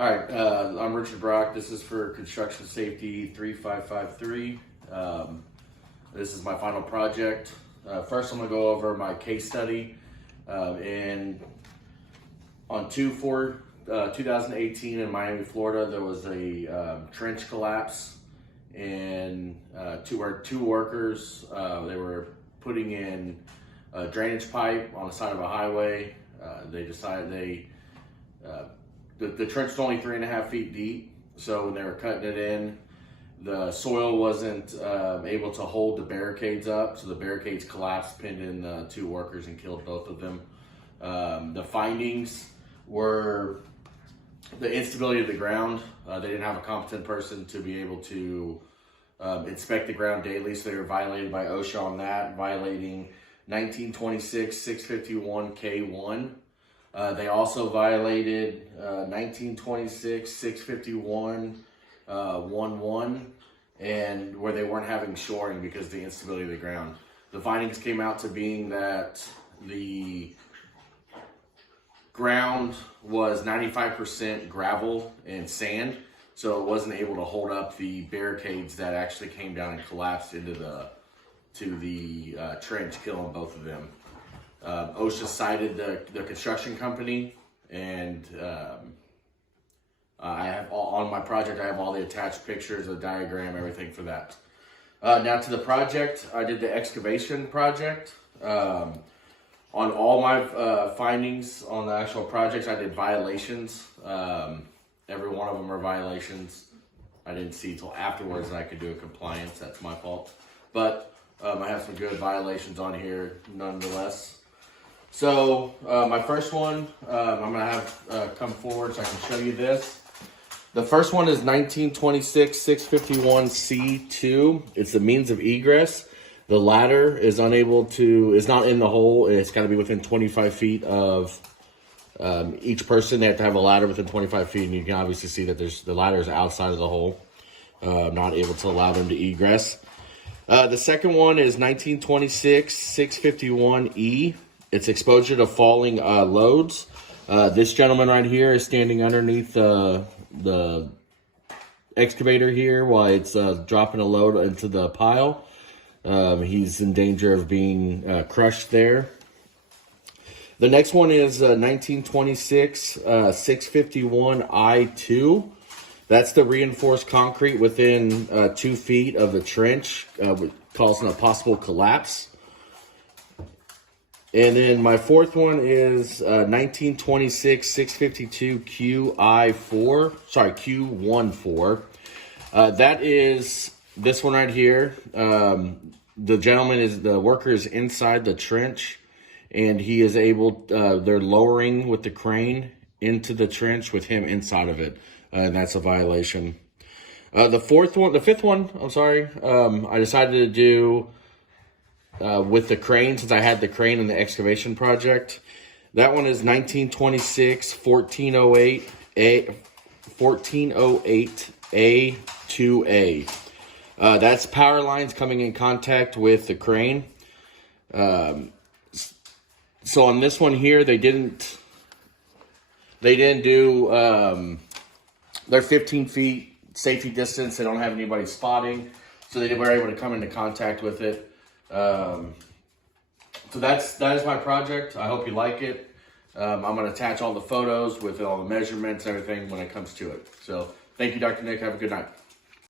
All right, I'm Richard Brock. This is for Construction Safety 3553. This is my final project. First, I'm going to go over my case study. On 2/4/2018 in Miami, Florida, there was a trench collapse, and two workers they were putting in a drainage pipe on the side of a highway. They decided the trench is only 3.5 feet deep, so when they were cutting it in, the soil wasn't able to hold the barricades up, so the barricades collapsed, pinned in the two workers and killed both of them. The findings were the instability of the ground. They didn't have a competent person to be able to inspect the ground daily, so they were violated by OSHA on that, violating 1926 651 K1. They also violated 1926 651 11, and where they weren't having shoring because of the instability of the ground. The findings came out to being that the ground was 95% gravel and sand, so it wasn't able to hold up the barricades that actually came down and collapsed into the trench, killing both of them. OSHA cited the construction company, and I have on my project, I have all the attached pictures, the diagram, everything for that. Now to the project, I did the excavation project. On all my findings on the actual projects, I did violations. Every one of them are violations. I didn't see until afterwards that I could do a compliance. That's my fault. But I have some good violations on here nonetheless. So my first one, I'm going to have come forward so I can show you this. The first one is 1926 651 C2. It's the means of egress. The ladder is not in the hole. It's got to be within 25 feet of each person. They have to have a ladder within 25 feet, and you can obviously see that the ladder is outside of the hole, not able to allow them to egress. The second one is 1926 651 E. It's exposure to falling loads. This gentleman right here is standing underneath the excavator here while it's dropping a load into the pile. He's in danger of being crushed there. The next one is 1926 651 I2. That's the reinforced concrete within 2 feet of the trench, causing a possible collapse. And then my fourth one is 1926 652 Q14. That is this one right here. The worker is inside the trench, and he is able, they're lowering with the crane into the trench with him inside of it. And that's a violation. The fifth one, I'm sorry, I decided to do with the crane, since I had the crane in the excavation project. That one is 1926 1408 A2A. That's power lines coming in contact with the crane. So on this one here, they didn't do they're 15 feet safety distance. They don't have anybody spotting, so they were able to come into contact with it. So that is my project. I hope you like it. I'm going to attach all the photos with all the measurements and everything when it comes to it. So thank you, Dr. Nick. Have a good night.